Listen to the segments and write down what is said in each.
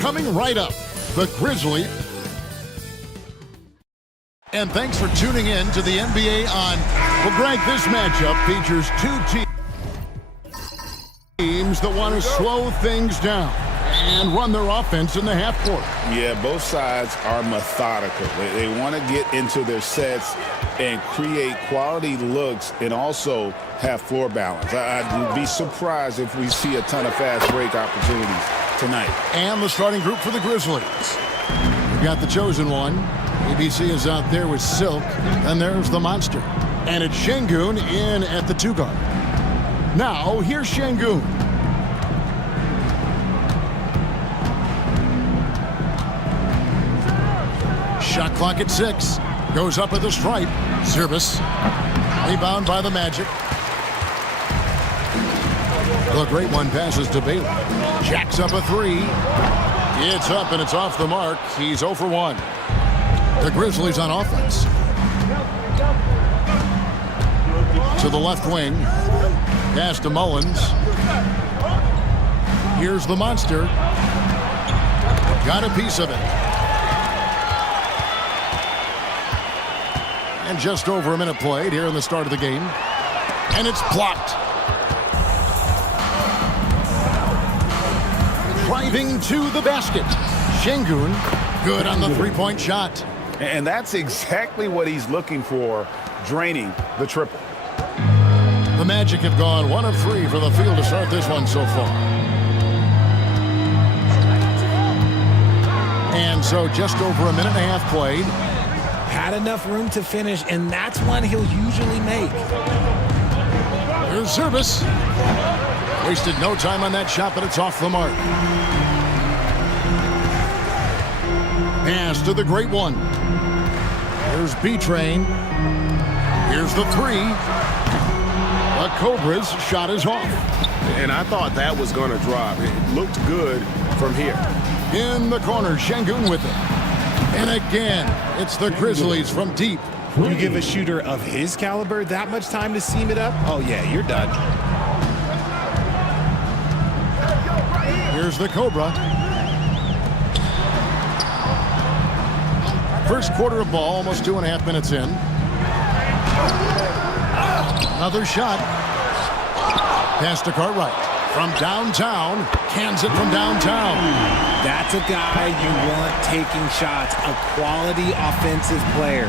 Coming right up, the Grizzly. And thanks for tuning in to the NBA on. Well, Greg, this matchup features two teams that want to slow things down and run their offense in the half court. Yeah, both sides are methodical. They want to get into their sets and create quality looks and also have floor balance. I'd be surprised if we see a ton of fast break opportunities tonight. And the starting group for the Grizzlies. We've got the chosen one. ABC is out there with Silk, and there's the monster. And it's Şengün in at the 2 guard. Now, here's Şengün. Shot clock at 6. Goes up at the stripe. Service. Rebound by the Magic. The great one passes to Bailey. Jacks up a 3. It's up and it's off the mark. He's 0 for 1. The Grizzlies on offense. To the left wing. Pass to Mullins. Here's the monster. Got a piece of it. And just over a minute played here in the start of the game. And it's blocked. Driving to the basket. Şengün, good on the three-point shot. And that's exactly what he's looking for, draining the triple. The Magic have gone 1 of 3 for the field to start this one so far. And so just over a minute and a half played. Had enough room to finish, and that's one he'll usually make. Here's service. Wasted no time on that shot, but it's off the mark. Pass to the great one. Here's B-Train. Here's the 3. The Cobra's shot is off. And I thought that was going to drop. It looked good from here. In the corner, Şengün with it. And again, it's the Grizzlies from deep. You give a shooter of his caliber that much time to seam it up? Oh, yeah, you're done. Here's the Cobra. First quarter of ball, almost 2.5 minutes in. Another shot. Pass to Cartwright. From downtown. Cans it from downtown. That's a guy you want taking shots. A quality offensive player.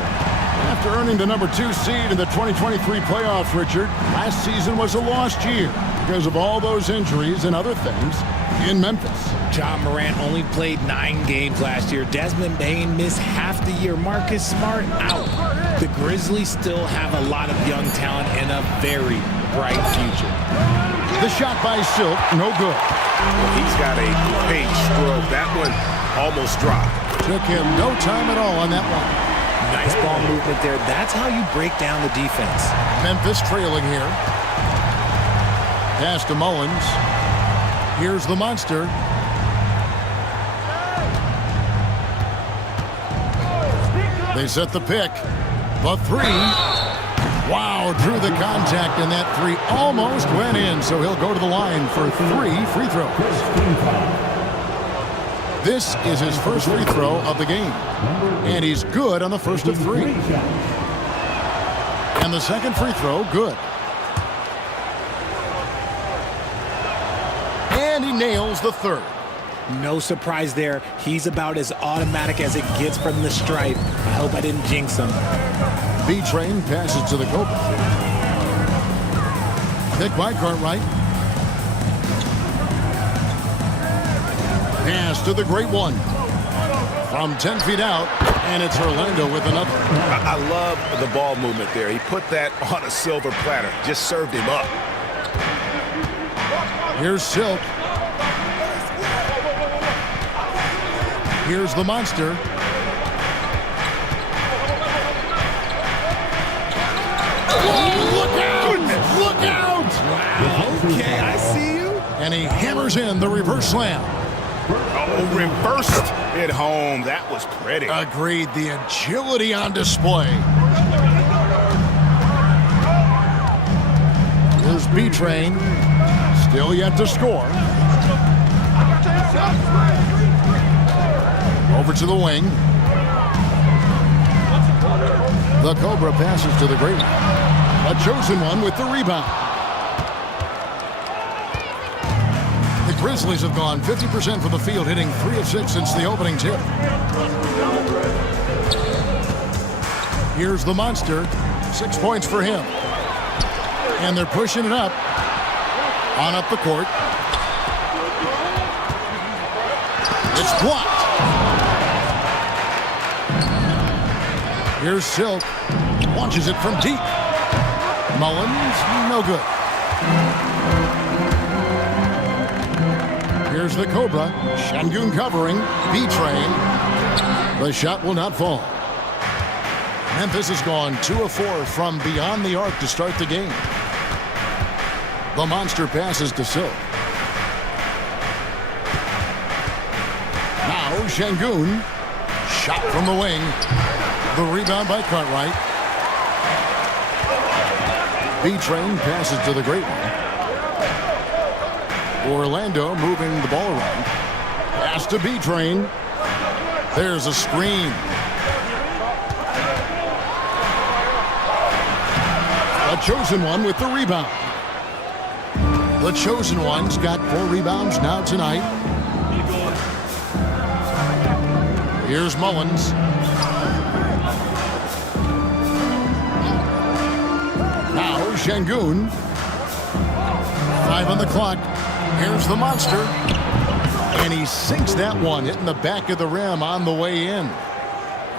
After earning the number 2 seed in the 2023 playoffs, Richard, last season was a lost year because of all those injuries and other things in Memphis. Ja Morant only played 9 games last year. Desmond Bane missed half the year. Marcus Smart out. The Grizzlies still have a lot of young talent and a very bright future. The shot by Silk, no good. Well, he's got a great stroke. That one almost dropped. Took him no time at all on that one. Nice ball movement there. That's how you break down the defense. Memphis trailing here. Pass to Mullins. Here's the monster. They set the pick. The 3. Wow, drew the contact, and that 3 almost went in, so he'll go to the line for 3 free throws. This is his first free throw of the game, and he's good on the first of 3. And the second free throw, good. And he nails the 3rd. No surprise there. He's about as automatic as it gets from the stripe. I hope I didn't jinx him. B-Train passes to the Cobra. Pick by Cartwright. Pass to the great one. From 10 feet out, and it's Orlando with another. I love the ball movement there. He put that on a silver platter. Just served him up. Here's Silk. Here's the monster. Look out! Look out! Wow, okay, I see you. And he hammers in the reverse slam. Oh, reversed it home. That was pretty. Agreed. The agility on display. Here's B-Train. Still yet to score. Over to the wing. The Cobra passes to the great one. A chosen one with the rebound. The Grizzlies have gone 50% from the field, hitting 3 of 6 since the opening tip. Here's the monster. 6 points for him. And they're pushing it up. On up the court. It's blocked. Here's Silk. Launches it from deep. Mullins, no good. Here's the Cobra. Şengün covering. B-Train. The shot will not fall. Memphis has gone 2 of 4 from beyond the arc to start the game. The monster passes to Silk. Now Şengün. Shot from the wing. The rebound by Cartwright. B-Train passes to the great one. Orlando moving the ball around. Pass to B-Train. There's a screen. A chosen one with the rebound. The chosen one's got 4 rebounds now tonight. Here's Mullins. Now Şengün. 5 on the clock. Here's the monster. And he sinks that one, hitting the back of the rim on the way in.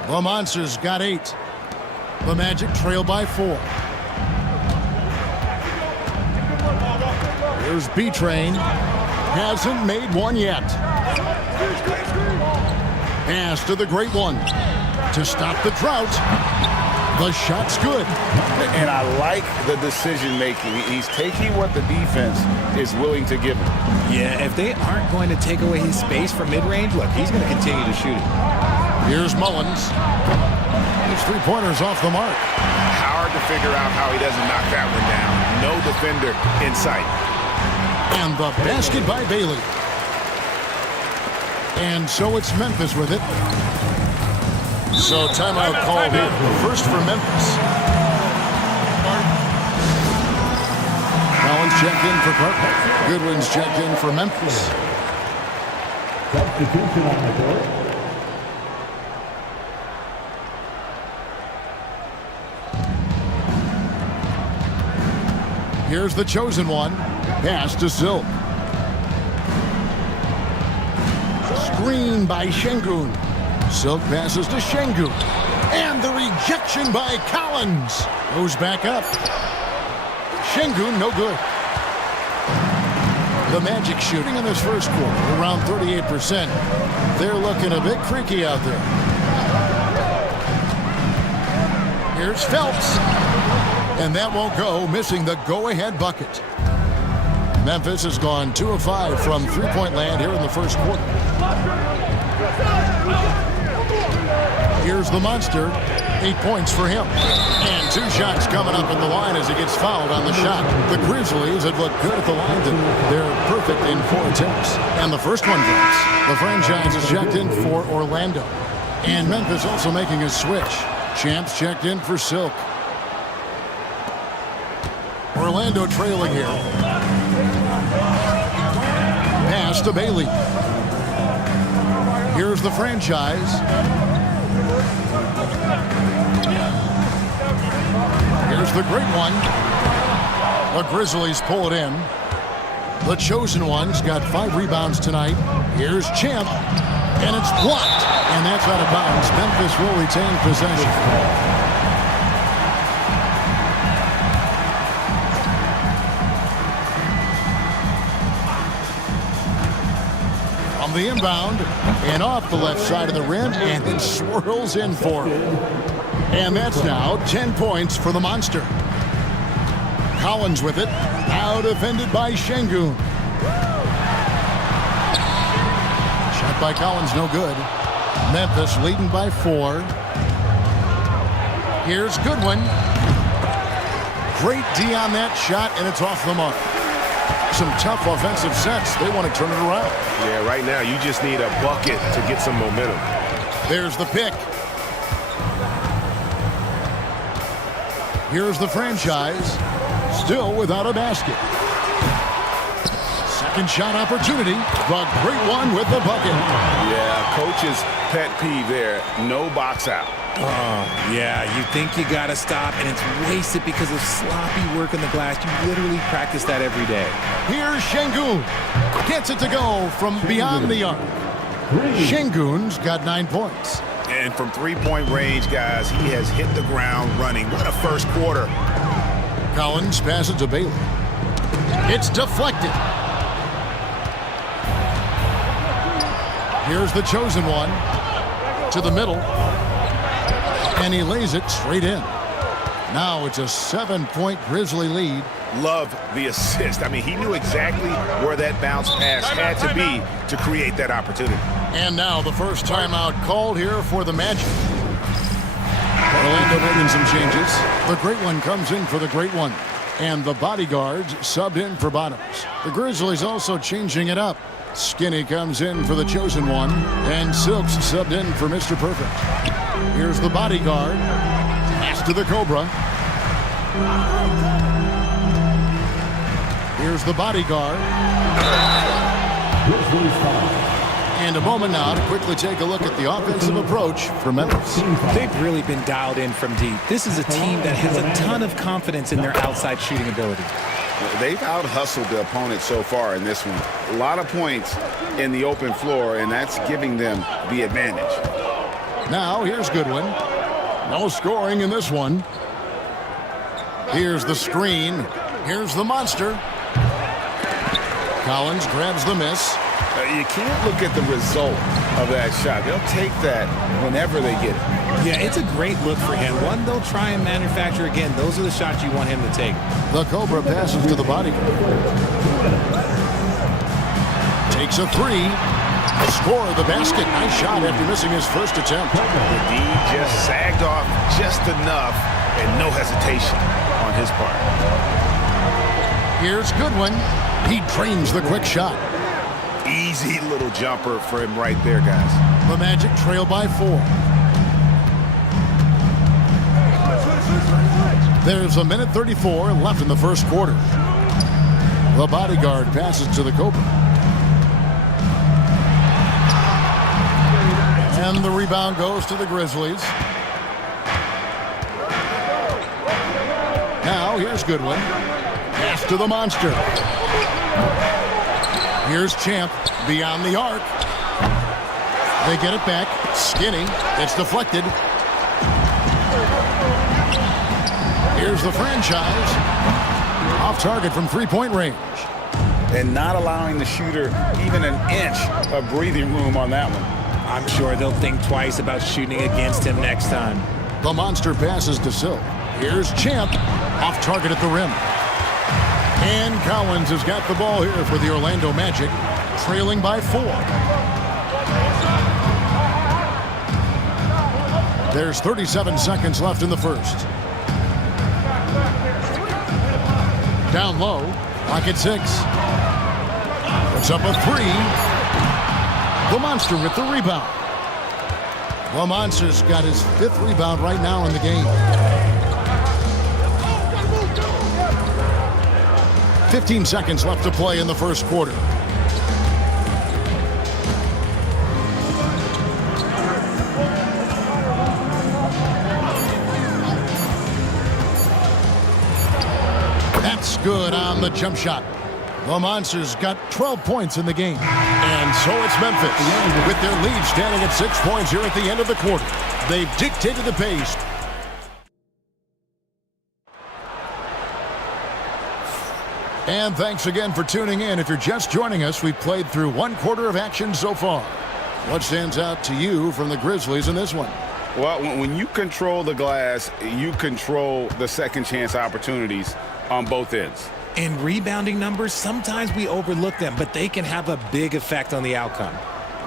The monster's got 8. The Magic trail by 4. Here's B-Train. Hasn't made one yet. Pass to the great one. To stop the drought. The shot's good. And I like the decision making. He's taking what the defense is willing to give him. Yeah, if they aren't going to take away his space from mid-range, look, he's going to continue to shoot it. Here's Mullins. His 3-pointers off the mark. Hard to figure out how he doesn't knock that one down. No defender in sight. And the basket by Bailey. And so it's Memphis with it. So timeout called here. First for Memphis. Collins checked in for Cartwright. Goodwin's checked in for Memphis. Substitution on the court. Here's the chosen one. Pass to Silk. Screen by Şengün. Silk passes to Şengün. And the rejection by Collins. Goes back up. Şengün, no good. The Magic shooting in this first quarter, around 38%. They're looking a bit freaky out there. Here's Phelps. And that won't go, missing the go-ahead bucket. Memphis has gone 2 of 5 from three-point land here in the first quarter. Here's the monster. 8 points for him. And 2 shots coming up at the line as he gets fouled on the shot. The Grizzlies have looked good at the line. They're perfect in 4 attempts. And the first one drops. The franchise is checked in for Orlando. And Memphis also making a switch. Champs checked in for Silk. Orlando trailing here. Pass to Bailey. Here's the franchise. Here's the great one. The Grizzlies pull it in. The chosen one's got 5 rebounds tonight. Here's Champ. And it's blocked. And that's out of bounds. Memphis will retain possession. The inbound and off the left side of the rim, and it swirls in for him. And that's now 10 points for the monster. Collins with it, now defended by Şengün. Shot by Collins, no good. Memphis leading by 4. Here's Goodwin. Great D on that shot, and it's off the mark. Some tough offensive sets. They want to turn it around. Yeah, right now you just need a bucket to get some momentum. There's the pick. Here's the franchise, still without a basket. Second shot opportunity. The great one with the bucket. Yeah, coach's pet peeve there. No box out. Oh, yeah, you think you got to stop, and it's wasted because of sloppy work on the glass. You literally practice that every day. Here's Şengün. Gets it to go from beyond the arc. Şengün's got 9 points. And from three-point range, guys, he has hit the ground running. What a first quarter. Collins passes to Bailey. It's deflected. Here's the chosen one to the middle. And he lays it straight in. Now it's a 7-point Grizzly lead. Love the assist. I mean, he knew exactly where that bounce pass had to be to create that opportunity. And now the first timeout called here for the Magic. Orlando making some changes. The great one comes in for the great one. And the bodyguards subbed in for Bottoms. The Grizzlies also changing it up. Skinny comes in for the chosen one. And Silks subbed in for Mr. Perfect. Here's the bodyguard. Pass to the Cobra. Here's the bodyguard. And a moment now to quickly take a look at the offensive approach for Memphis. They've really been dialed in from deep. This is a team that has a ton of confidence in their outside shooting ability. They've out-hustled the opponent so far in this one. A lot of points in the open floor, and that's giving them the advantage. Now here's Goodwin. No scoring in this one. Here's the screen. Here's the monster. Collins grabs the miss. You can't look at the result of that shot. They'll take that whenever they get it. Yeah, it's a great look for him. One they'll try and manufacture again. Those are the shots you want him to take. The Cobra passes to the bodyguard. Takes a three. Score the basket. Nice shot after missing his first attempt. The D just sagged off just enough and no hesitation on his part. Here's Goodwin. He drains the quick shot. Easy little jumper for him right there, guys. The Magic trail by 4. There's a minute 34 left in the first quarter. The bodyguard passes to the Cobra. And the rebound goes to the Grizzlies. Now here's Goodwin. Pass to the monster. Here's Champ beyond the arc. They get it back. Skinny. It's deflected. Here's the franchise. Off target from three-point range. And not allowing the shooter even an inch of breathing room on that one. I'm sure they'll think twice about shooting against him next time. The monster passes to Silk. Here's Champ. Off target at the rim. And Collins has got the ball here for the Orlando Magic, trailing by 4. There's 37 seconds left in the first. Down low, pocket 6. Puts up a 3. The monster with the rebound. The monster's got his 5th rebound right now in the game. 15 seconds left to play in the first quarter. That's good on the jump shot. The Monsters got 12 points in the game. And so it's Memphis, with their lead standing at 6 points here at the end of the quarter. They've dictated the pace. And thanks again for tuning in. If you're just joining us, we've played through 1 quarter of action so far. What stands out to you from the Grizzlies in this one? Well, when you control the glass, you control the second chance opportunities on both ends. In rebounding numbers, sometimes we overlook them, but they can have a big effect on the outcome.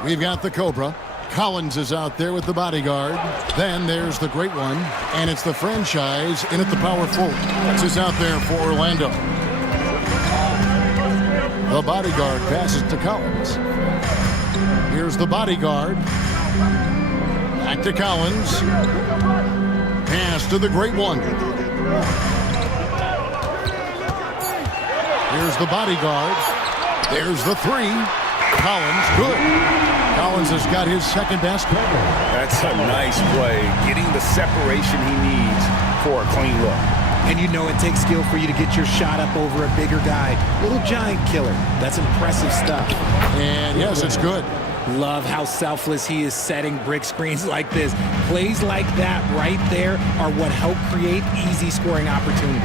We've got the Cobra. Collins is out there with the bodyguard. Then there's the great one, and it's the franchise in at the power forward. This is out there for Orlando. The bodyguard passes to Collins. Here's the bodyguard. Back to Collins. Pass to the great one. Here's the bodyguard. There's the three. Collins, good. Collins has got his second basket. That's a nice play. Getting the separation he needs for a clean look. And you know it takes skill for you to get your shot up over a bigger guy. Little giant killer. That's impressive stuff. And yes, it's good. Love how selfless he is setting brick screens like this. Plays like that right there are what help create easy scoring opportunities.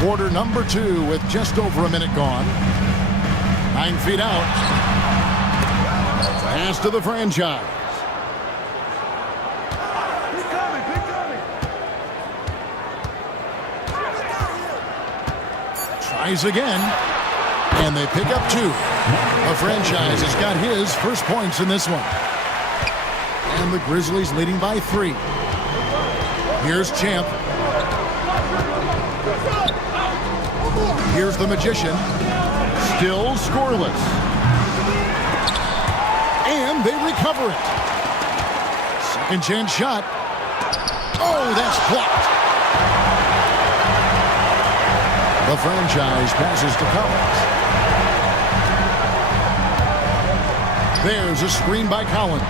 Quarter number 2 with just over a minute gone. 9 feet out. Pass to the franchise. Tries again. And they pick up 2. The franchise has got his first points in this one. And the Grizzlies leading by 3. Here's Champ. Here's the Magician. Still scoreless. And they recover it. Second chance shot. Oh, that's blocked. The franchise passes to Collins. There's a screen by Collins.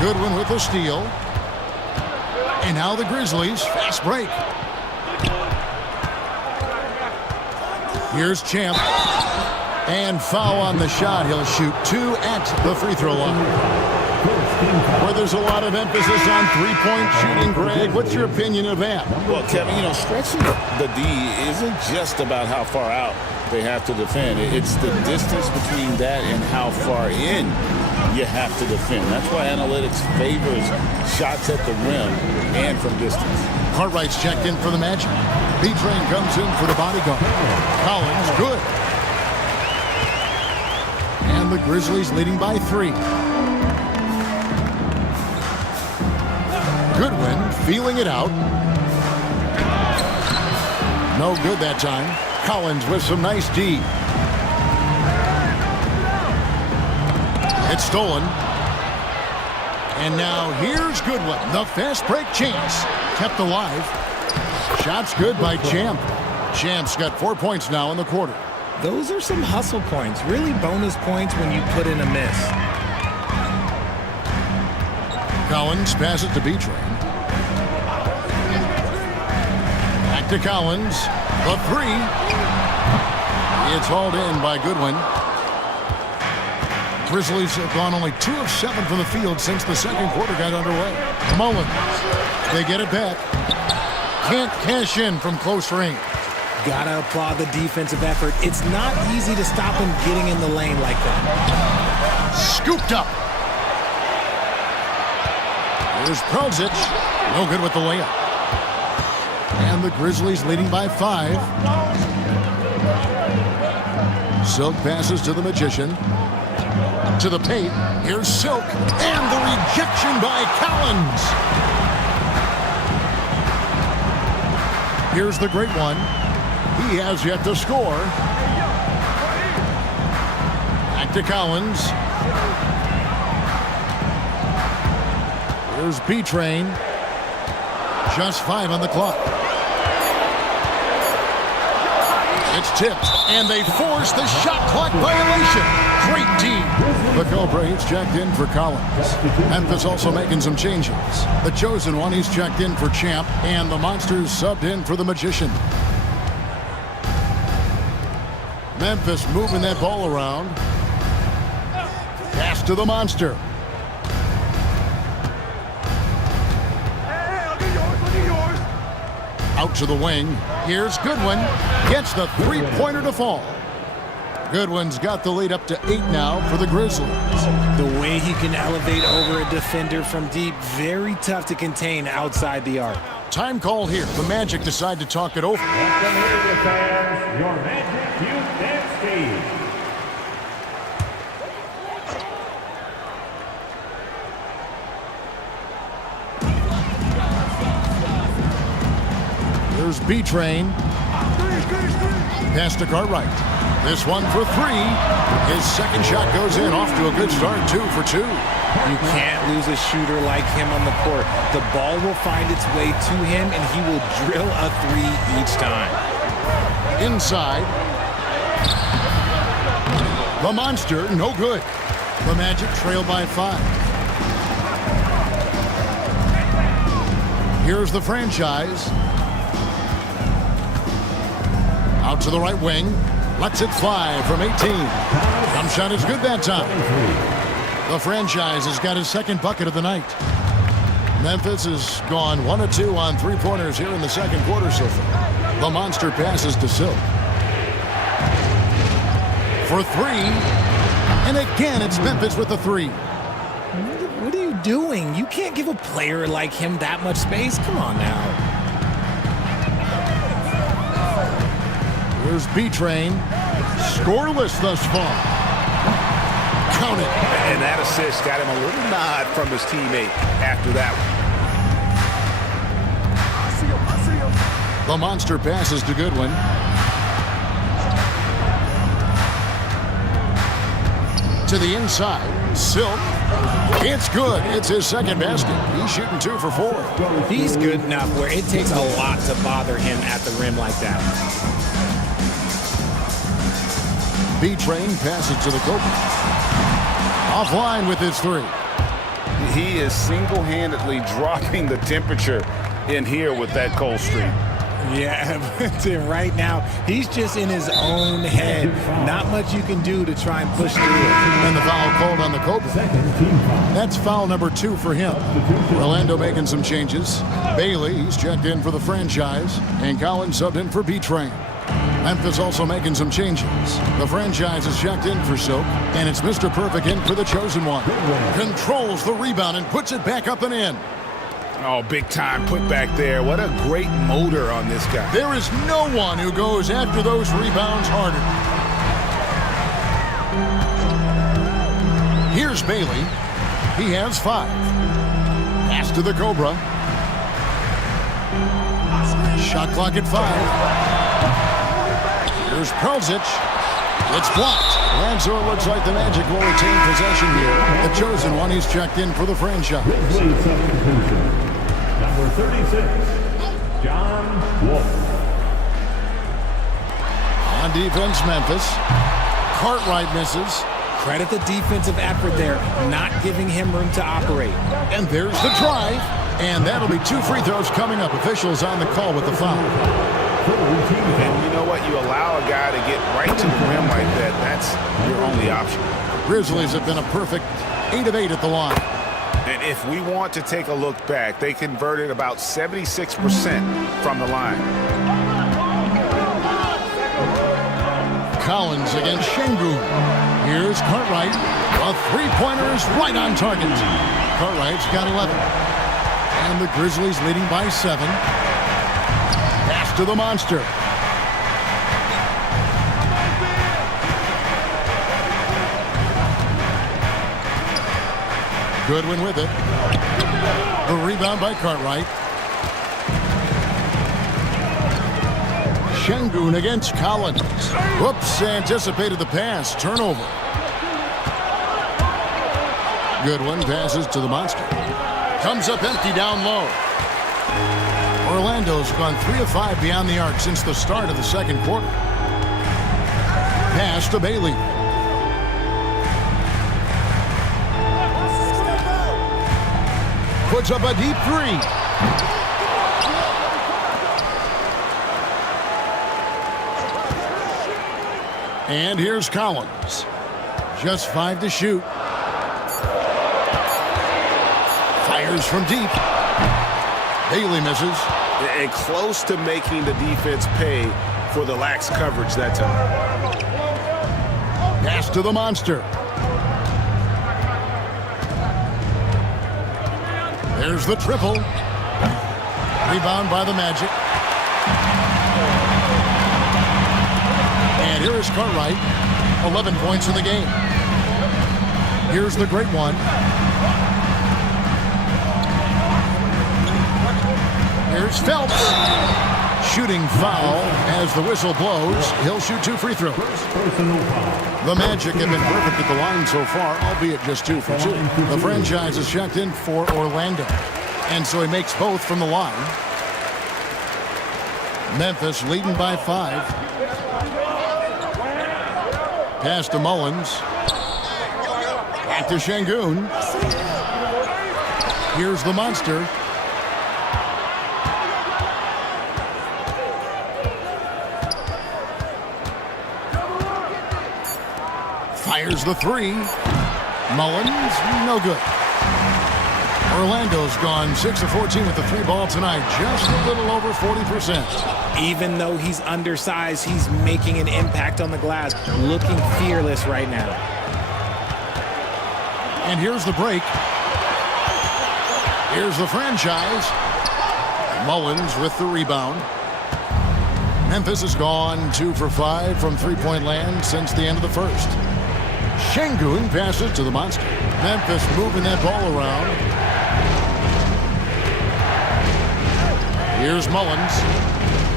Goodwin with a steal. And now the Grizzlies, fast break. Here's Champ. And foul on the shot. He'll shoot 2 at the free throw line. Where there's a lot of emphasis on three-point shooting, Greg, what's your opinion of that? Well, Kevin, stretching the D isn't just about how far out they have to defend. It's the distance between that and how far in you have to defend. That's why analytics favors shots at the rim and from distance. Cartwright's checked in for the Magic. B-Train comes in for the bodyguard. Collins, good. And the Grizzlies leading by 3. Goodwin feeling it out. No good that time. Collins with some nice D. It's stolen. And now here's Goodwin. The fast break chance. Kept alive. Shots good by Champ. Champ's got 4 points now in the quarter. Those are some hustle points. Really bonus points when you put in a miss. Collins passes to B-Train. Back to Collins. The 3. It's hauled in by Goodwin. Grizzlies have gone only 2 of 7 from the field since the second quarter got underway. Mullins. They get it back. Can't cash in from close range. Gotta applaud the defensive effort. It's not easy to stop him getting in the lane like that. Scooped up. Here's Prozic. No good with the layup. And the Grizzlies leading by 5. Silk passes to the Magician. To the paint. Here's Silk. And the rejection by Collins. Here's the great one. He has yet to score. Back to Collins. Here's B-Train. Just 5 on the clock. It's tipped, and they force the shot clock violation. Great team. The Cobras checked in for Collins. Memphis also making some changes. The chosen one, he's checked in for Champ, and the Monsters subbed in for the Magician. Memphis moving that ball around. Pass to the Monster. Out to the wing. Here's Goodwin. Gets the three-pointer to fall. Goodwin's got the lead up to 8 now for the Grizzlies. The way he can elevate over a defender from deep, very tough to contain outside the arc. Time call here. The Magic decide to talk it over. Welcome here, fans. Your Magic Youth Dance Team. There's B-Train. Pass to Cartwright. This one for three. His second shot goes in, off to a good start, 2 for 2. You can't lose a shooter like him on the court. The ball will find its way to him, and he will drill a three each time. Inside. The monster, no good. The Magic trail by 5. Here's the franchise. Out to the right wing. Lets it fly from 18. Jump shot is good that time. The franchise has got his second bucket of the night. Memphis has gone 1 of 2 on three-pointers here in the second quarter so far. The monster passes to Silk. For 3. And again, it's Memphis with the 3. What are you doing? You can't give a player like him that much space. Come on now. Here's B-Train. Scoreless thus far. Count it. And that assist got him a little nod from his teammate after that one. The monster passes to Goodwin. To the inside. Silk. It's good. It's his second basket. He's shooting 2 for 4. He's good enough where it takes a lot to bother him at the rim like that. B-Train passes to the Cobra. Offline with his 3. He is single-handedly dropping the temperature in here with that cold streak. Yeah, but right now, he's just in his own head. Not much you can do to try and push through it. And the foul called on the Cobra. That's foul number 2 for him. Orlando making some changes. Bailey, he's checked in for the franchise. And Collins subbed in for B-Train. Memphis also making some changes. The franchise is checked in for Silk, and it's Mr. Perfect in for the chosen one. Controls the rebound and puts it back up and in. Oh, big time put back there. What a great motor on this guy. There is no one who goes after those rebounds harder. Here's Bailey. He has 5. Pass to the Cobra. Shot clock at 5. Here's Pelzic. It's blocked. And so it looks like the Magic will retain possession here. The chosen one, he's checked in for the franchise. Number 36, John Wall. On defense, Memphis. Cartwright misses. Credit the defensive effort there, not giving him room to operate. And there's the drive. And that'll be 2 free throws coming up. Officials on the call with the foul. And you know what? You allow a guy to get right to the rim like that. That's your only option. Grizzlies have been a perfect 8 of 8 at the line. And if we want to take a look back, they converted about 76% from the line. Collins against Şengün. Here's Cartwright. A three-pointer is right on target. Cartwright's got 11. And the Grizzlies leading by 7. Pass to the monster. Goodwin with it. The rebound by Cartwright. Şengün against Collins. Whoops, anticipated the pass. Turnover. Goodwin passes to the monster. Comes up empty down low. Orlando's gone 3 of 5 beyond the arc since the start of the second quarter. Pass to Bailey. Puts up a deep 3. And here's Collins. Just 5 to shoot. Fires from deep. Bailey misses. And close to making the defense pay for the lax coverage that time. Pass to the monster. There's the triple. Rebound by the Magic. And here is Cartwright. 11 points in the game. Here's the great one. Here's Phelps. Shooting foul as the whistle blows. He'll shoot 2 free throws. Personal foul. The Magic have been perfect at the line so far, albeit just 2 for 2. The franchise is checked in for Orlando, and so he makes both from the line. Memphis leading by 5. Pass to Mullins. Back to Şengün. Here's the monster. Fires the 3. Mullins, no good. Orlando's gone 6 of 14 with the 3 ball tonight, just a little over 40%. Even though he's undersized, he's making an impact on the glass, looking fearless right now. And here's the break. Here's the franchise. Mullins with the rebound. Memphis has gone 2 for 5 from three-point land since the end of the first. Şengün passes to the monster. Memphis moving that ball around. Here's Mullins.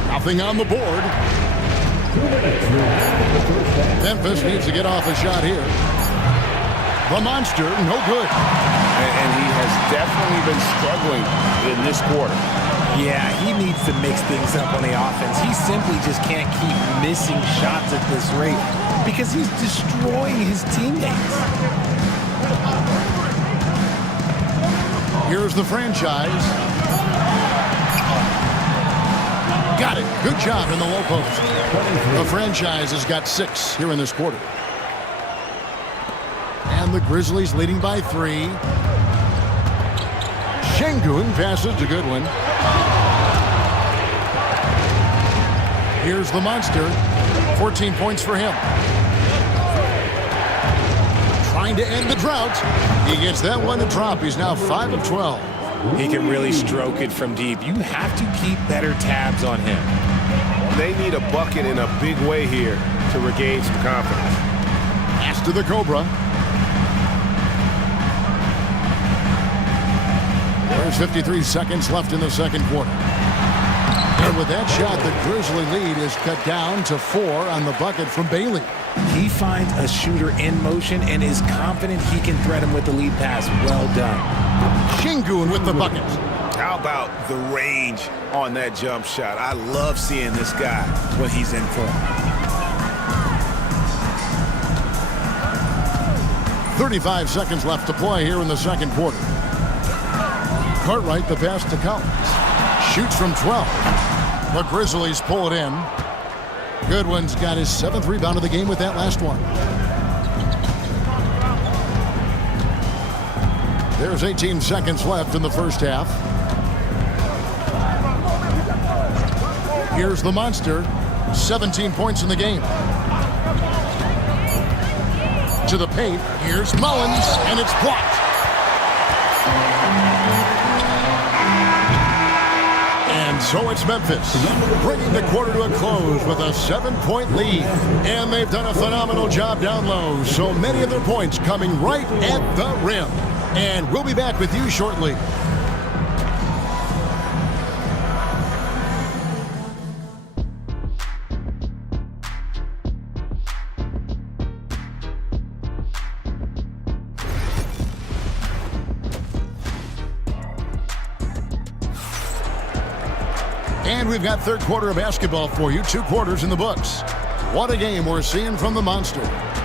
Nothing on the board. 2 minutes remaining in the first half. Memphis needs to get off a shot here. The monster, no good. And he has definitely been struggling in this quarter. Yeah, he needs to mix things up on the offense. He simply just can't keep missing shots at this rate because he's destroying his teammates. Here's the franchise. Got it. Good job in the low post. The franchise has got 6 here in this quarter. And the Grizzlies leading by 3. Şengün passes to Goodwin. Here's the monster. 14 points for him. Trying to end the drought. He gets that one to drop. He's now 5 of 12. He can really stroke it from deep. You have to keep better tabs on him. They need a bucket in a big way here to regain some confidence. Pass to the Cobra. There's 53 seconds left in the second quarter. And with that shot, the Grizzly lead is cut down to 4 on the bucket from Bailey. He finds a shooter in motion and is confident he can thread him with the lead pass. Well done. Şengün with the bucket. How about the range on that jump shot? I love seeing this guy when he's in form. 35 seconds left to play here in the second quarter. Cartwright the pass to Collins. Shoots from 12. The Grizzlies pull it in. Goodwin's got his 7th rebound of the game with that last one. There's 18 seconds left in the first half. Here's the monster. 17 points in the game. To the paint. Here's Mullins, and it's blocked. And so it's Memphis, bringing the quarter to a close with a 7-point lead. And they've done a phenomenal job down low. So many of their points coming right at the rim. And we'll be back with you shortly. And we've got third quarter of basketball for you. 2 quarters in the books. What a game we're seeing from the monster.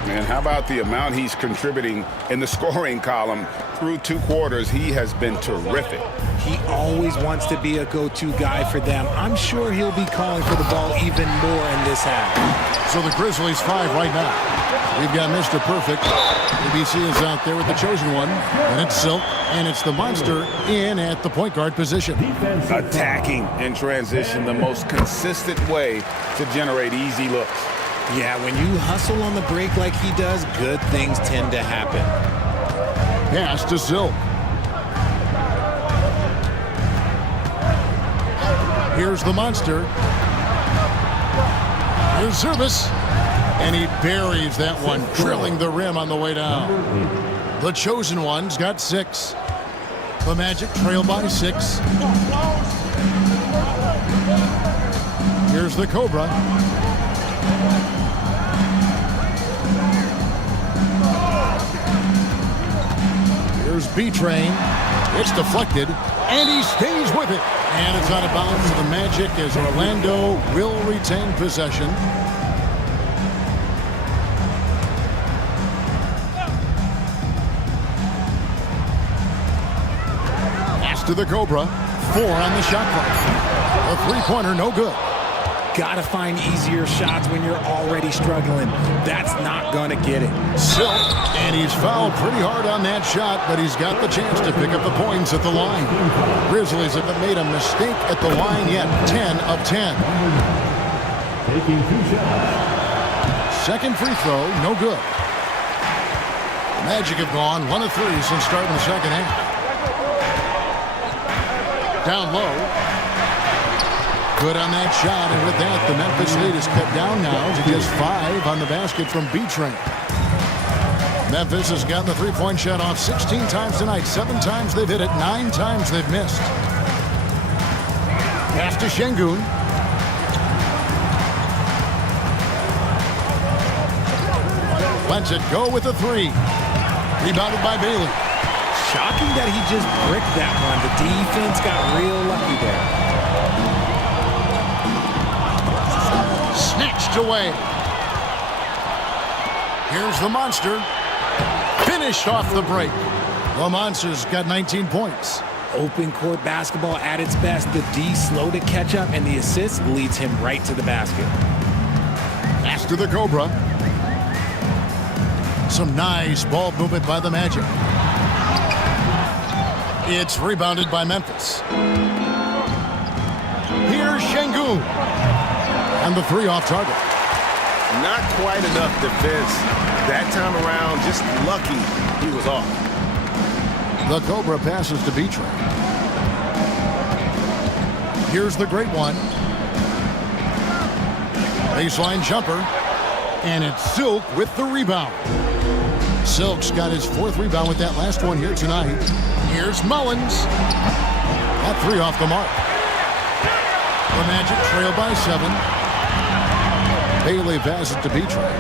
Man, how about the amount he's contributing in the scoring column through 2 quarters? He has been terrific. He always wants to be a go-to guy for them. I'm sure he'll be calling for the ball even more in this half. So the Grizzlies 5 right now. We've got Mr. Perfect. ABC is out there with the chosen one. And it's Silk. And it's the monster in at the point guard position. Attacking in transition, the most consistent way to generate easy looks. Yeah, when you hustle on the break like he does, good things tend to happen. Pass to Silk. Here's the monster. Here's Service. And he buries that one, drilling the rim on the way down. The chosen one's got 6. The Magic trail by 6. Here's the Cobra. Here's B-Train. It's deflected, and he stays with it. And it's out of bounds to the Magic as Orlando will retain possession. Pass to the Cobra. 4 on the shot clock. A three-pointer, no good. Gotta find easier shots when you're already struggling. That's not gonna get it. Silk, and he's fouled pretty hard on that shot, but he's got the chance to pick up the points at the line. Grizzlies haven't made a mistake at the line yet. 10 of 10. Taking 2 shots. Second free throw, no good. The Magic have gone 1 of 3 since starting the second half. Down low. Good on that shot, and with that, the Memphis lead is cut down now to just 5 on the basket from B-Train. Memphis has gotten the three-point shot off 16 times tonight. 7 times they've hit it, 9 times they've missed. Pass to Şengün. Lets it go with the 3. Rebounded by Bailey. Shocking that he just bricked that one. The defense got real lucky there. Snatched away. Here's the Monster. Finished off the break. The Monster's got 19 points. Open court basketball at its best. The D slow to catch up, and the assist leads him right to the basket. Pass to the Cobra. Some nice ball movement by the Magic. It's rebounded by Memphis. Here's Şengün. And the 3 off target. Not quite enough defense. That time around, just lucky he was off. The Cobra passes to B-Train. Here's the great one. Baseline jumper. And it's Silk with the rebound. Silk's got his 4th rebound with that last one here tonight. Here's Mullins. That 3 off the mark. The Magic trail by 7. Bailey passes to B-Train.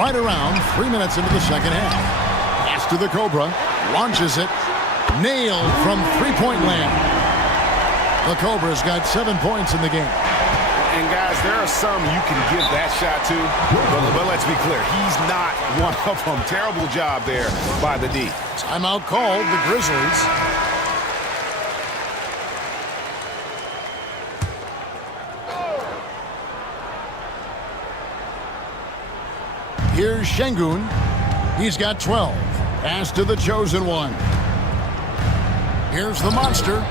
Right around 3 minutes into the second half. Pass to the Cobra. Launches it. Nailed from three-point land. The Cobra's got 7 points in the game. And guys, there are some you can give that shot to, but let's be clear, he's not one of them. Terrible job there by the D. Timeout called, the Grizzlies. Here's Şengün. He's got 12. Pass to the chosen one. Here's the Monster.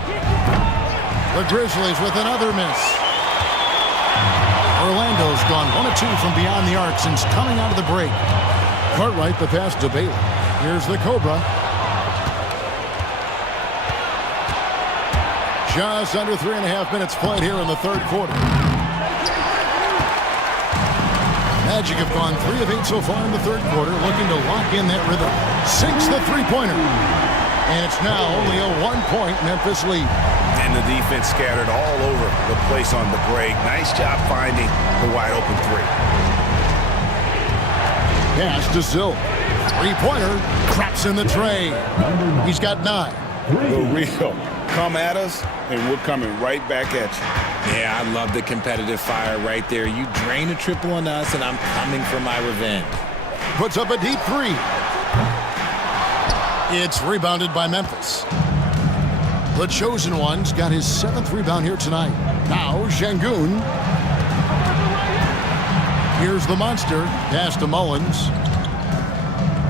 The Grizzlies with another miss. Orlando's gone 1 of 2 from beyond the arc since coming out of the break. Cartwright the pass to Bailey. Here's the Cobra. Just under 3.5 minutes played here in the third quarter. Magic have gone 3 of 8 so far in the third quarter, looking to lock in that rhythm. Sinks the three-pointer. And it's now only a 1-point Memphis lead. And the defense scattered all over the place on the break. Nice job finding the wide-open 3. Pass to Silk. Three-pointer. Craps in the tray. He's got 9. The real. Come at us, and we're coming right back at you. Yeah, I love the competitive fire right there. You drain a triple on us, and I'm coming for my revenge. Puts up a deep 3. It's rebounded by Memphis. The chosen one's got his 7th rebound here tonight. Now Şengün. Here's the Monster. Pass to Mullins.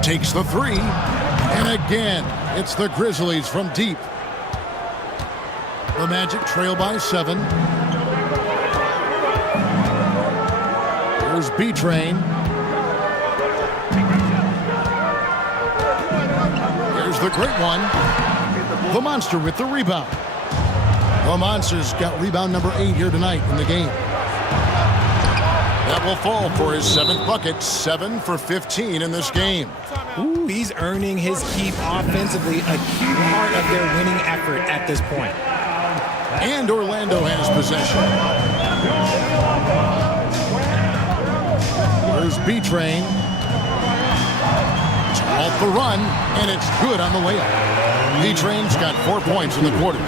Takes the 3. And again, it's the Grizzlies from deep. The Magic trail by 7. Here's B-Train. Here's the great one. The Monster with the rebound. The Monster's got rebound number 8 here tonight in the game. That will fall for his 7th bucket. 7 for 15 in this game. Ooh, he's earning his keep offensively, a key part of their winning effort at this point. And Orlando has possession. There's B-Train. It's off the run, and it's good on the way up. B-Train's got 4 points in the quarter.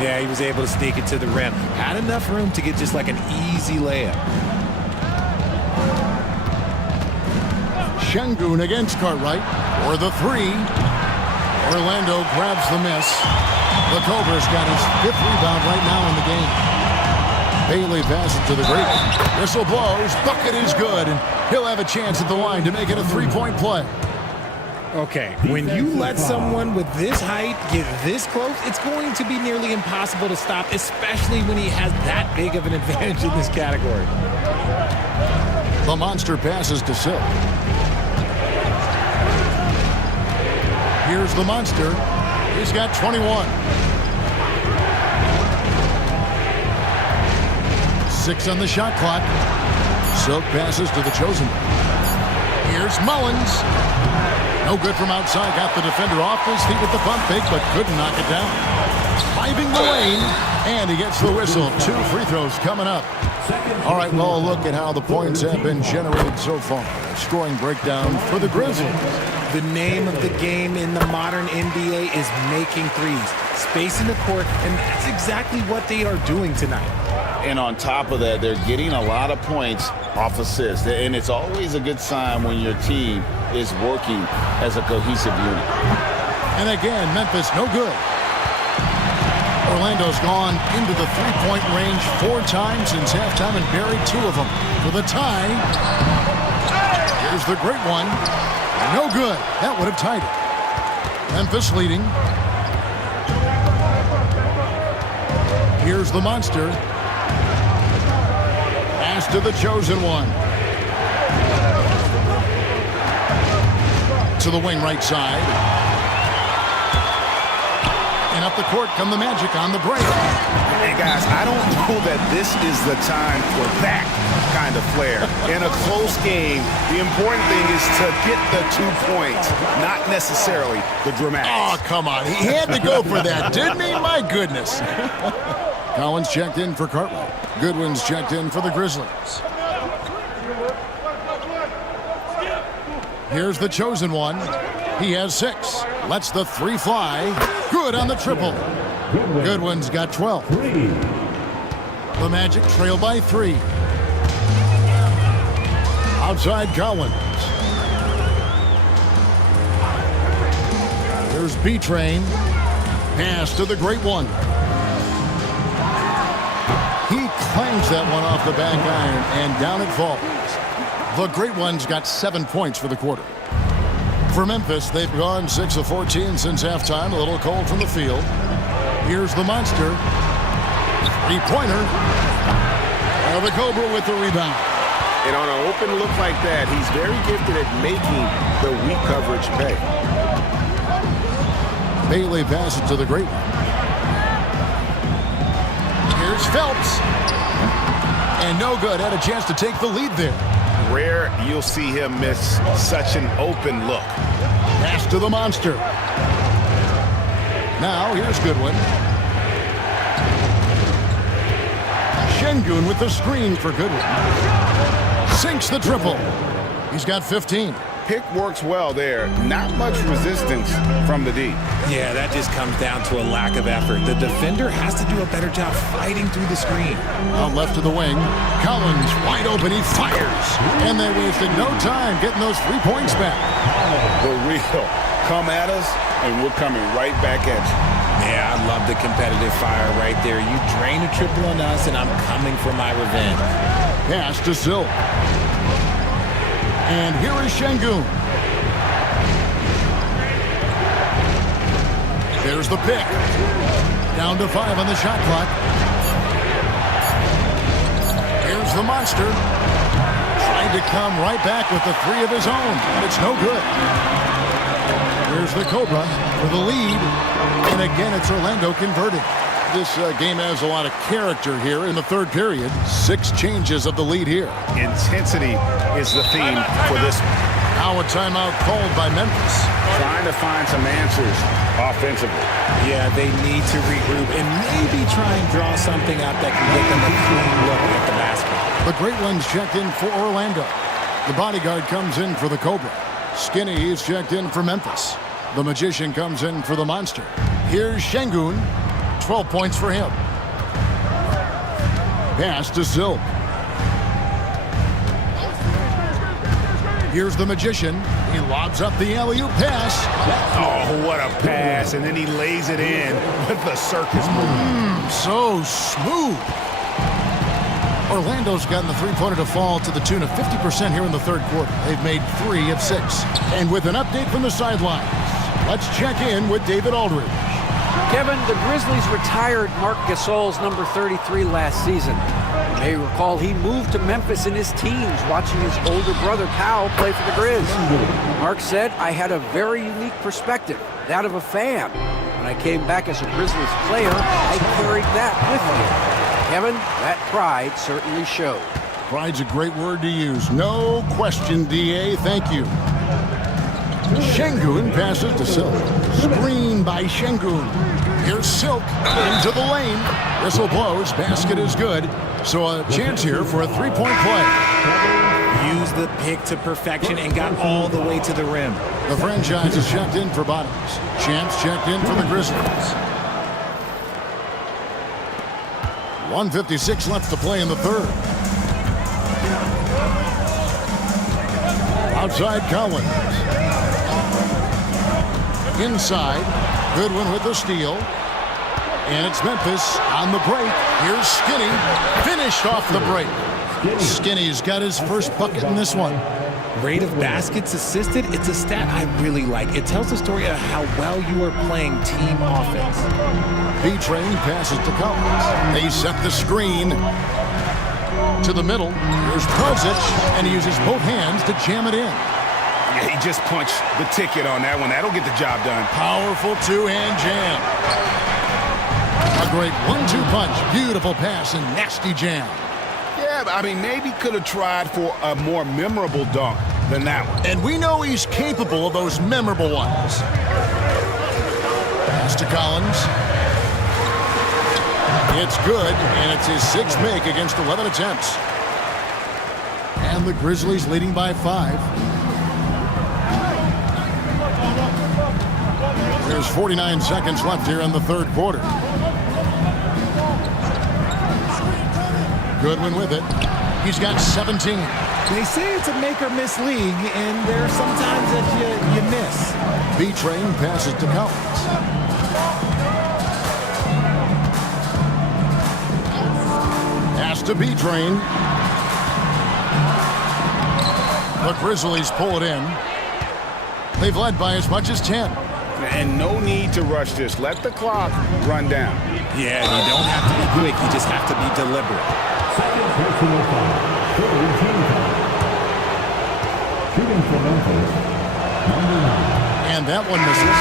Yeah, he was able to sneak it to the rim. Had enough room to get just like an easy layup. Şengün against Cartwright for the three. Orlando grabs the miss. The Cobra's got his 5th rebound right now in the game. Bailey passes to the great. Whistle blows. Bucket is good, and he'll have a chance at the line to make it a 3-point play. Okay, when you let someone with this height get this close, it's going to be nearly impossible to stop, especially when he has that big of an advantage in this category. The monster passes to Silk. Here's the monster. He's got 21. 6 on the shot clock. Silk passes to the chosen. Here's Mullins. No good from outside. Got the defender off his feet with the pump fake, but couldn't knock it down. Driving the lane, and he gets the whistle. 2 free throws coming up. All right, well, a look at how the points have been generated so far. A scoring breakdown for the Grizzlies. The name of the game in the modern NBA is making threes. Spacing the court, and that's exactly what they are doing tonight. And on top of that, they're getting a lot of points off assists. And it's always a good sign when your team is working as a cohesive unit. And again, Memphis no good. Orlando's gone into the three-point range 4 times since halftime and buried 2 of them. For the tie, here's the great one. No good. That would have tied it. Memphis leading. Here's the monster. Pass to the chosen one. To the wing right side. And up the court come the Magic on the break. And guys, I don't know that this is the time for that kind of flair. In a close game, the important thing is to get the 2 points, not necessarily the dramatics. Oh, come on. He had to go for that, didn't he? My goodness. Collins checked in for Cartwright. Goodwin's checked in for the Grizzlies. Here's the chosen one. He has 6. Lets the 3 fly. Good on the triple. Goodwin's got 12. The Magic trail by 3. Outside Collins. There's B-Train. Pass to the great one. He clangs that one off the back iron, and down it falls. The great one's got 7 points for the quarter. For Memphis, they've gone 6 of 14 since halftime. A little cold from the field. Here's the monster. 3-pointer. And the Cobra with the rebound. And on an open look like that, he's very gifted at making the weak coverage pay. Bailey passes to the great one. Here's Phelps. And no good. Had a chance to take the lead there. Rare you'll see him miss such an open look. Pass to the monster. Now here's Goodwin. Şengün with the screen for Goodwin. Sinks the triple. He's got 15. Pick works well there. Not much resistance from the D. Yeah, that just comes down to a lack of effort. The defender has to do a better job fighting through the screen. Out left to the wing. Collins wide open. He fires. And they wasted no time getting those 3 points back. The real come at us, and we're coming right back at you. Yeah, I love the competitive fire right there. You drain a triple on us, and I'm coming for my revenge. Pass to Silk. And here is Şengün. There's the pick. Down to 5 on the shot clock. Here's the monster. Trying to come right back with the 3 of his own. But it's no good. Here's the Cobra for the lead. And again, it's Orlando converting. This game has a lot of character here in the third period. 6 changes of the lead here. Intensity is the theme for this one. Now a timeout called by Memphis. Trying to find some answers offensively. Yeah, they need to regroup and maybe try and draw something up that can get them a clean look at the basket. The Great Ones checked in for Orlando. The bodyguard comes in for the Cobra. Skinny is checked in for Memphis. The Magician comes in for the Monster. Here's Şengün. 12 points for him. Pass to Silk. Here's the Magician. He lobs up the alley-oop pass. Oh, what a pass. And then he lays it in with the circus move. So smooth. Orlando's gotten the three-pointer to fall to the tune of 50% here in the third quarter. They've made 3 of 6. And with an update from the sidelines, let's check in with David Aldridge. Kevin, the Grizzlies retired Marc Gasol's number 33 last season. You may recall he moved to Memphis in his teens, watching his older brother Cal play for the Grizz. Marc said, "I had a very unique perspective, that of a fan. When I came back as a Grizzlies player, I carried that with me." Kevin, that pride certainly showed. Pride's a great word to use. No question, DA. Thank you. Şengün passes to Silk. Screen by Şengün. Here's Silk into the lane. Whistle blows. Basket is good. So a chance here for a three-point play. Used the pick to perfection and got all the way to the rim. The franchise is checked in for Bottoms. Champs checked in for the Grizzlies. 1:56 left to play in the third. Outside Collins. Inside. Goodwin with the steal. And it's Memphis on the break. Here's Skinny. Finished off the break. Skinny's got his first bucket in this one. Rate of baskets assisted, it's a stat I really like. It tells the story of how well you are playing team offense. B-Train passes to Collins. They set the screen to the middle. Here's Prozic, and he uses both hands to jam it in. Yeah, he just punched the ticket on that one. That'll get the job done. Powerful two-hand jam. A great 1-2 punch. Beautiful pass and nasty jam. Yeah, I mean, maybe could have tried for a more memorable dunk than that one. And we know he's capable of those memorable ones. Pass to Collins. It's good, and it's his 6th make against 11 attempts. And the Grizzlies leading by 5. There's 49 seconds left here in the third quarter. Goodwin with it. He's got 17. They say it's a make-or-miss league, and there are some times that you miss. B-Train passes to Collins. Pass to B-Train. The Grizzlies pull it in. They've led by as much as 10. And no need to rush this. Let the clock run down. Yeah, you don't have to be quick. You just have to be deliberate. Second personal foul. Shooting team foul. Shooting for Memphis. Number 9. And that one misses.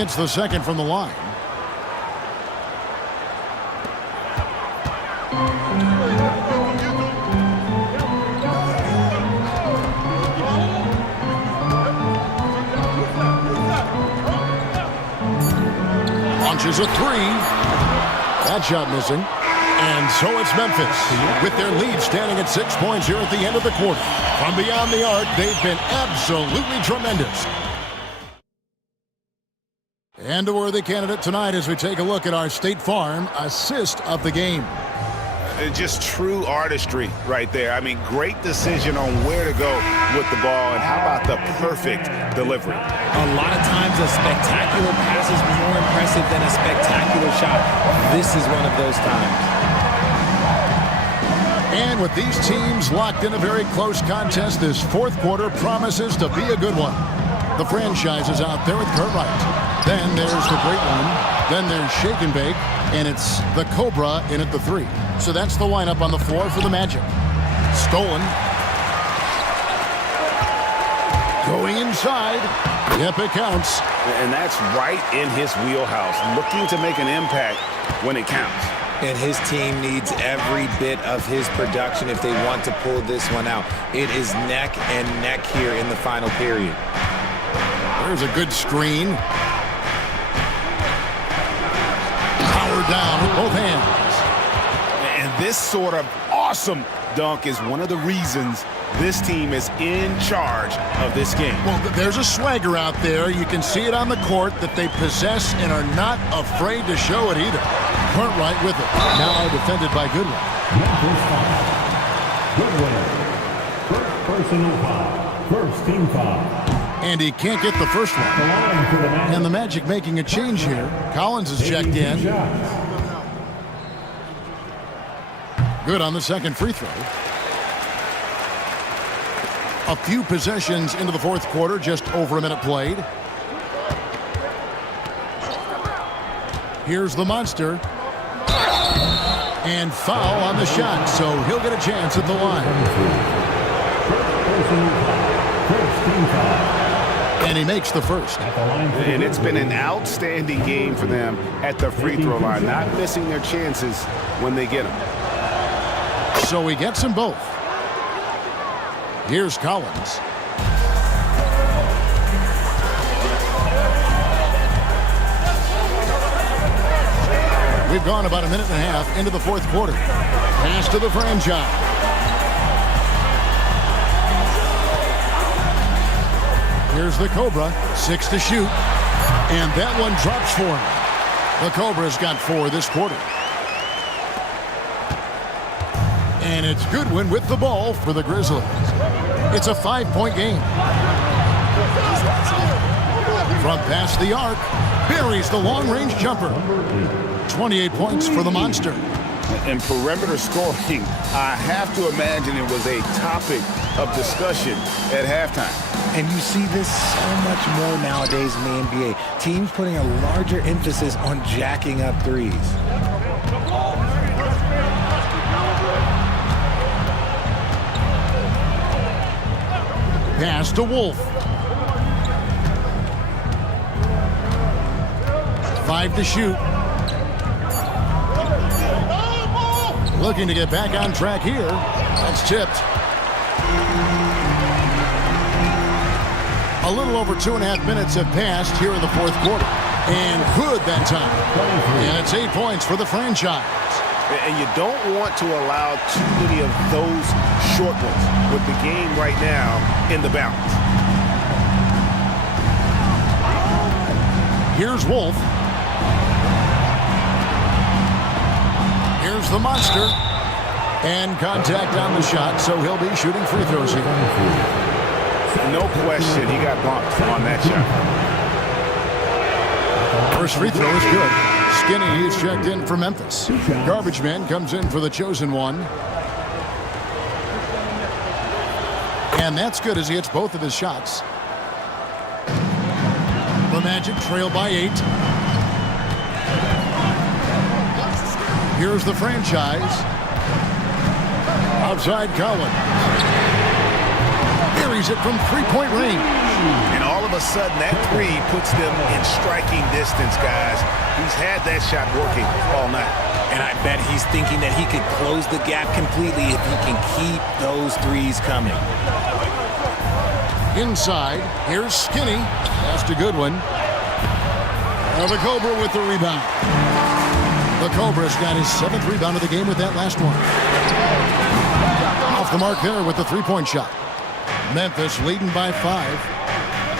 It's the second from the line. Launches a 3. That shot missing. And so it's Memphis with their lead standing at 6 points here at the end of the quarter. From beyond the arc, they've been absolutely tremendous. And a worthy candidate tonight as we take a look at our State Farm assist of the game. Just true artistry right there. I mean, great decision on where to go with the ball, and how about the perfect delivery? A lot of times a spectacular pass is more impressive than a spectacular shot. This is one of those times. And with these teams locked in a very close contest, this fourth quarter promises to be a good one. The franchise is out there with Kurt Wright. Then there's the Great One. Then there's Shake and Bake. And it's the Cobra in at the 3. So that's the lineup on the floor for the Magic. Stolen. Going inside. Yep, it counts. And that's right in his wheelhouse, looking to make an impact when it counts. And his team needs every bit of his production if they want to pull this one out. It is neck and neck here in the final period. There's a good screen. Power down with both hands. And this sort of awesome dunk is one of the reasons this team is in charge of this game. Well, there's a swagger out there. You can see it on the court that they possess and are not afraid to show it either. Cartwright with it. Now defended by Goodwin. Goodwin. First personal foul. First team foul. And he can't get the first one. And the Magic making a change here. Collins is checked in. Good on the second free throw. A few possessions into the fourth quarter, just over a minute played. Here's the monster. And foul on the shot, so he'll get a chance at the line. And he makes the first. And it's been an outstanding game for them at the free throw line, not missing their chances when they get them. So he gets them both. Here's Collins. We've gone about a minute and a half into the fourth quarter. Pass to the franchise. Here's the Cobra, 6 to shoot. And that one drops for him. The Cobra's got 4 this quarter. And it's Goodwin with the ball for the Grizzlies. It's a 5-point game. From past the arc, buries the long-range jumper. 28 points for the monster. And perimeter scoring, I have to imagine it was a topic of discussion at halftime. And you see this so much more nowadays in the NBA. Teams putting a larger emphasis on jacking up threes. Pass to Wolf. 5 to shoot. Looking to get back on track here. That's tipped. A little over 2.5 minutes have passed here in the fourth quarter. And good that time. And it's 8 points for the franchise. And you don't want to allow too many of those short ones with the game right now in the balance. Here's Wolf. Here's the monster. And contact on the shot, so he'll be shooting free throws here. No question, he got bumped on that shot. First free throw is good. Skinny is checked in for Memphis. Garbage man comes in for the chosen one. And that's good as he hits both of his shots. The Magic trail by 8. Here's the franchise. Outside Collins. Buries it from three-point range. And all of a sudden, that three puts them in striking distance, guys. He's had that shot working all night. And I bet he's thinking that he could close the gap completely if he can keep those threes coming. Inside, here's Skinny. Pass to Goodwin. The Cobra with the rebound. The Cobra's got his 7th rebound of the game with that last one. Off the mark there with the three-point shot. Memphis leading by 5.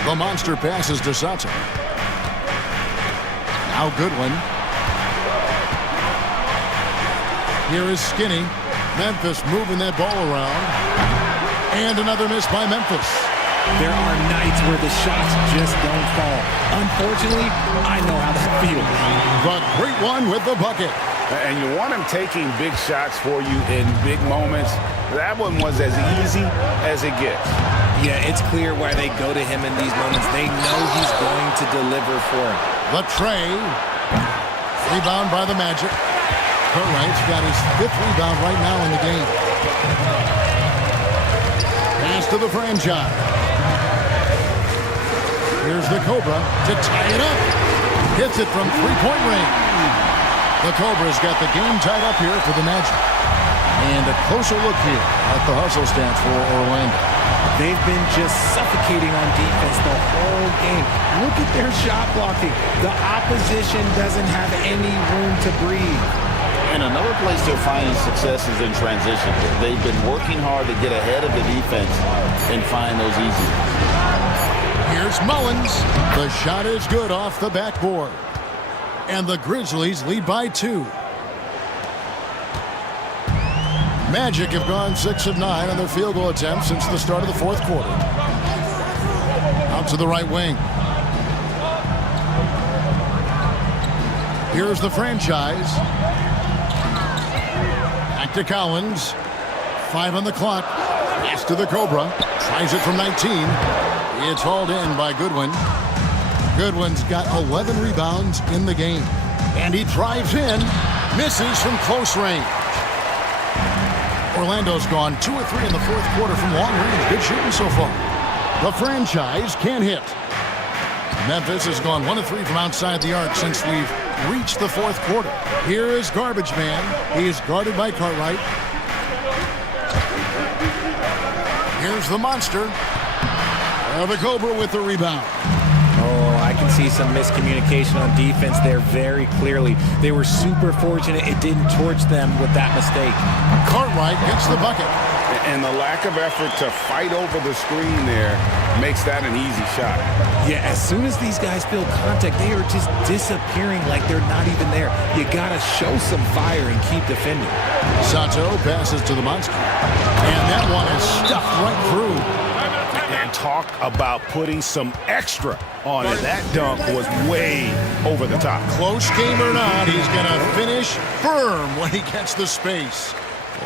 The monster passes to Sato. Now Goodwin. Here is Skinny. Memphis moving that ball around. And another miss by Memphis. There are nights where the shots just don't fall. Unfortunately, I know how that feels. The great one with the bucket. And you want him taking big shots for you in big moments. That one was as easy as it gets. Yeah, it's clear why they go to him in these moments. They know he's going to deliver for him. The tray. Rebound by the Magic. Cartwright's got his 5th rebound right now in the game. Pass to the franchise. Here's the Cobra to tie it up. Hits it from three-point range. The Cobras got the game tied up here for the Magic. And a closer look here at the hustle stats for Orlando. They've been just suffocating on defense the whole game. Look at their shot blocking. The opposition doesn't have any room to breathe. And another place they're finding success is in transition. They've been working hard to get ahead of the defense and find those easy ones. Here's Mullins. The shot is good off the backboard. And the Grizzlies lead by 2. Magic have gone 6 of 9 on their field goal attempts since the start of the fourth quarter. Out to the right wing. Here's the franchise. Back to Collins. 5 on the clock. Pass to the Cobra. Tries it from 19. It's hauled in by Goodwin. Goodwin's got 11 rebounds in the game. And he drives in. Misses from close range. Orlando's gone 2 of 3 in the fourth quarter from long range. Good shooting so far. The franchise can't hit. Memphis has gone 1 of 3 from outside the arc since we've reached the fourth quarter. Here is Garbage Man. He is guarded by Cartwright. Here's the monster. The Cobra with the rebound. Oh, I can see some miscommunication on defense there very clearly. They were super fortunate it didn't torch them with that mistake. Cartwright gets the bucket. And the lack of effort to fight over the screen there makes that an easy shot. Yeah, as soon as these guys feel contact, they are just disappearing like they're not even there. You got to show some fire and keep defending. Sato passes to the monster. And that one is stuffed right through. And talk about putting some extra on it. That dunk was way over the top. Close game or not, he's going to finish firm when he gets the space.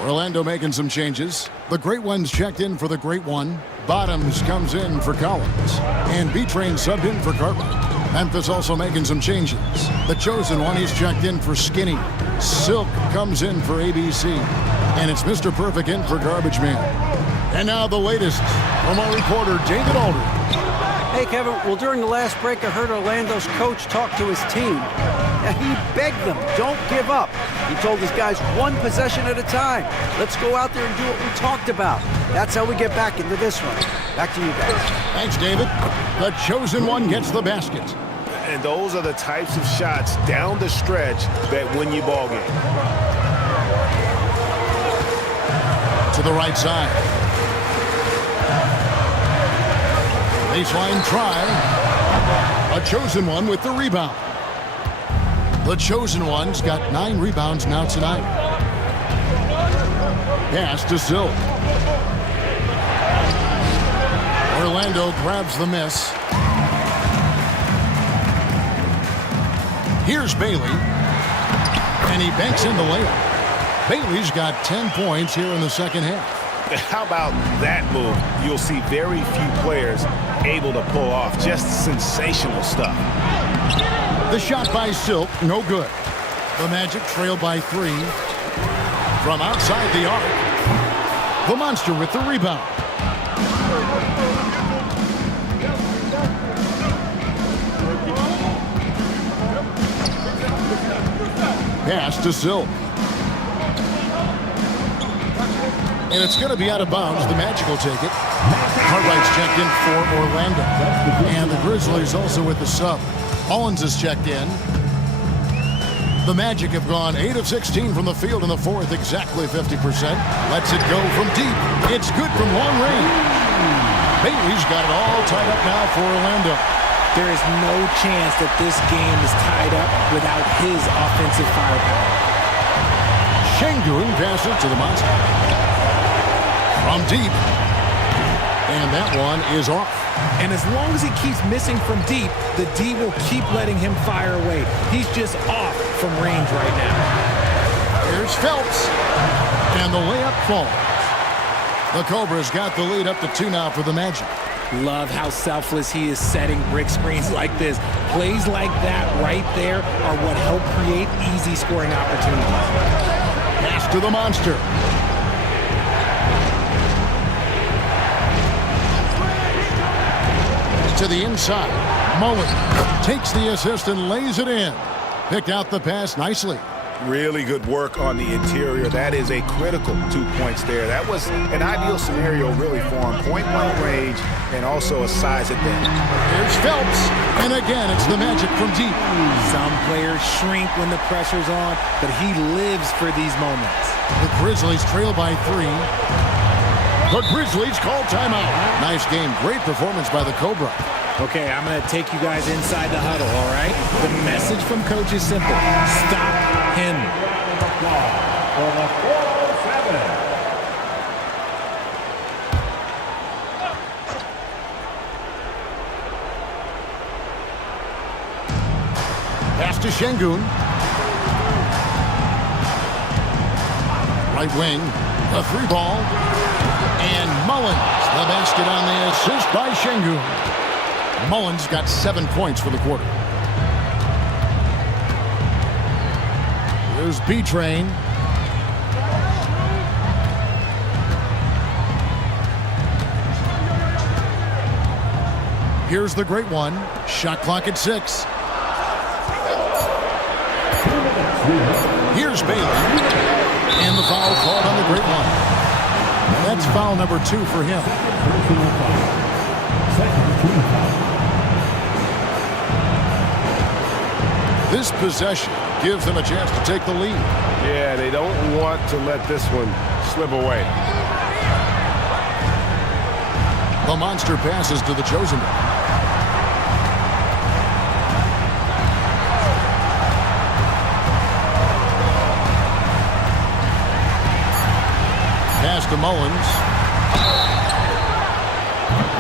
Orlando making some changes. The Great One's checked in for the Great One. Bottoms comes in for Collins. And B-Train subbed in for Cartwright. Memphis also making some changes. The Chosen One, he's checked in for Skinny. Silk comes in for ABC. And it's Mr. Perfect in for Garbage Man. And now the latest from our reporter, David Aldridge. Hey, Kevin. Well, during the last break, I heard Orlando's coach talk to his team. He begged them, don't give up. He told his guys 1 possession at a time. Let's go out there and do what we talked about. That's how we get back into this one. Back to you guys. Thanks, David. The Chosen One gets the basket. And those are the types of shots down the stretch that win you ball game. To the right side. Baseline try. A Chosen One with the rebound. The Chosen One's got 9 rebounds now tonight. Pass to Silk. Orlando grabs the miss. Here's Bailey. And he banks in the layup. Bailey's got 10 points here in the second half. How about that move? You'll see very few players able to pull off just sensational stuff. The shot by Silk, no good. The Magic trail by 3. From outside the arc, the monster with the rebound. Pass to Silk. And it's going to be out of bounds. The Magic will take it. Cartwright's checked in for Orlando. And the Grizzlies also with the sub. Owens is checked in. The Magic have gone 8 of 16 from the field in the fourth, exactly 50%. Lets it go from deep. It's good from long range. Bailey's got it all tied up now for Orlando. There is no chance that this game is tied up without his offensive firepower. Şengün passes to the monster. From deep. And that one is off. And as long as he keeps missing from deep, the D will keep letting him fire away. He's just off from range right now. Here's Phelps. And the layup falls. The Cobras got the lead up to 2 now for the Magic. Love how selfless he is setting brick screens like this. Plays like that right there are what help create easy scoring opportunities. Pass to the monster. To the inside. Mullen takes the assist and lays it in. Picked out the pass nicely. Really good work on the interior. That is a critical 2 points there. That was an ideal scenario really for him. Point-blank range and also a size advantage. Here's Phelps, and again, it's the Magic from deep. Some players shrink when the pressure's on, but he lives for these moments. The Grizzlies trail by 3. The Grizzlies call timeout. Nice game. Great performance by the Cobra. Okay, I'm going to take you guys inside the huddle, all right? The message from coach is simple. Stop him. For the 407. Pass to Şengün. Right wing, a 3-ball. And Mullins, the basket on the assist by Şengün. Mullins got 7 points for the quarter. Here's B-Train. Here's the great one. Shot clock at 6. Here's Bailey. And the foul called on the great one. That's foul number 2 for him. This possession gives them a chance to take the lead. Yeah, they don't want to let this one slip away. The monster passes to the chosen one. Pass to Mullins.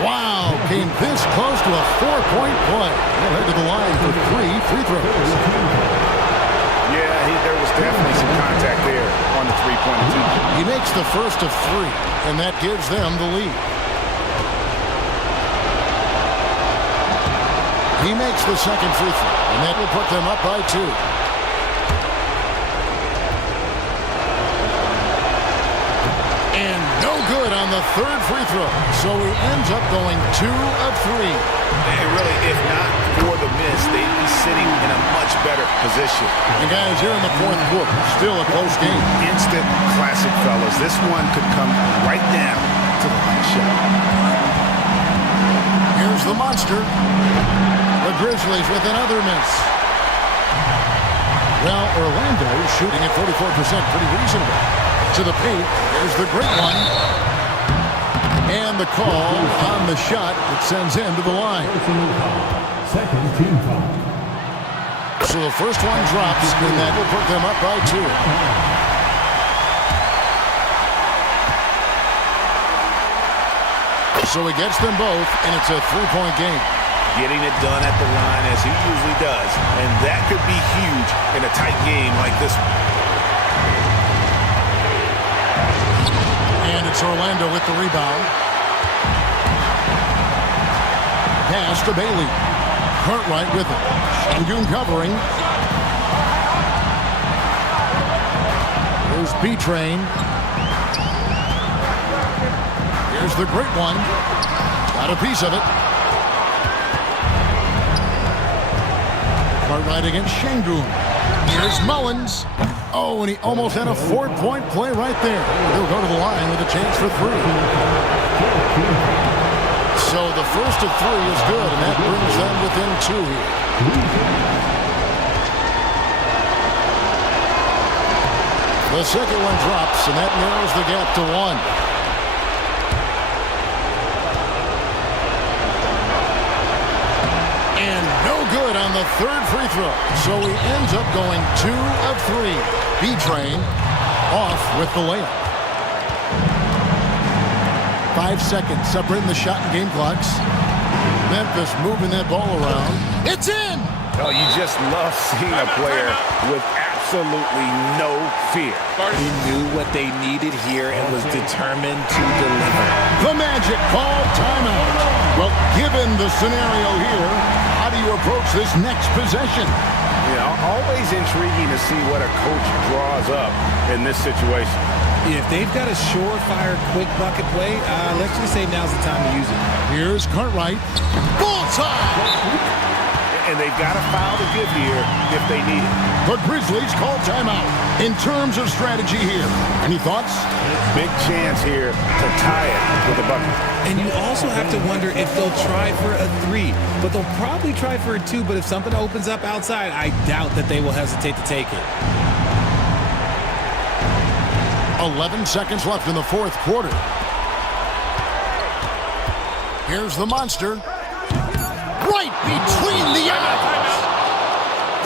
Wow, came this close to a 4-point play. He'll head to the line for 3 free throws. Yeah, there was definitely some contact there on the three-point attempt. He makes the first of 3, and that gives them the lead. He makes the second free throw, and that will put them up by 2. And no good on the third free throw, so he ends up going 2 of 3. And really, if not for the miss, they'd be sitting in a much better position. And guys, here in the fourth quarter, still a close game. Instant classic, fellas. This one could come right down to the last shot. Here's the monster. The Grizzlies with another miss. Well, Orlando shooting at 44%, pretty reasonable. To the paint, there's the great one. And the call on the shot that sends him to the line. Second team foul. So the first one drops, and that will put them up by 2. So he gets them both, and it's a 3-point game. Getting it done at the line as he usually does. And that could be huge in a tight game like this one. And it's Orlando with the rebound. Pass to Bailey. Cartwright with it. Şengün covering. Here's B-Train. Here's the great one. Got a piece of it. Cartwright against Şengün. Here's Mullins. Oh, and he almost had a 4-point play right there. He'll go to the line with a chance for 3. So the first of 3 is good, and that brings them within 2 here. The second one drops, and that narrows the gap to 1. And no good on the third free throw. So he ends up going 2 of 3. B-Train off with the layup. 5 seconds separating the shot and game clocks. Memphis moving that ball around. It's in! Oh, you just love seeing a player with absolutely no fear. He knew what they needed here and was determined to deliver. The Magic called timeout. Well, given the scenario here, how do you approach this next possession? You know, always intriguing to see what a coach draws up in this situation. If they've got a surefire quick bucket play, let's just say now's the time to use it. Here's Cartwright. Bullseye! and they've got a foul to give here if they need it. The Grizzlies call timeout. In terms of strategy here, any thoughts? Big chance here to tie it with a bucket. And you also have to wonder if they'll try for a 3, but they'll probably try for a 2, but if something opens up outside, I doubt that they will hesitate to take it. 11 seconds left in the fourth quarter. Here's the monster. Right between the eyes.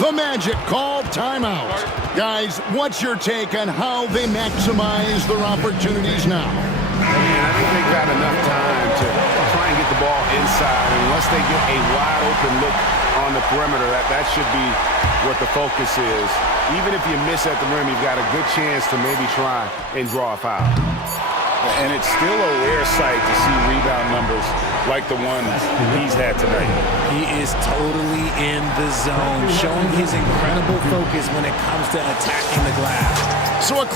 The Magic called timeout. Guys, what's your take on how they maximize their opportunities now? And I think they've got enough time to try and get the ball inside. Unless they get a wide open look on the perimeter, that should be what the focus is. Even if you miss at the rim, you've got a good chance to maybe try and draw a foul. And it's still a rare sight to see rebound numbers like the ones he's had tonight. He is totally in the zone, showing his incredible focus when it comes to attacking the glass. So a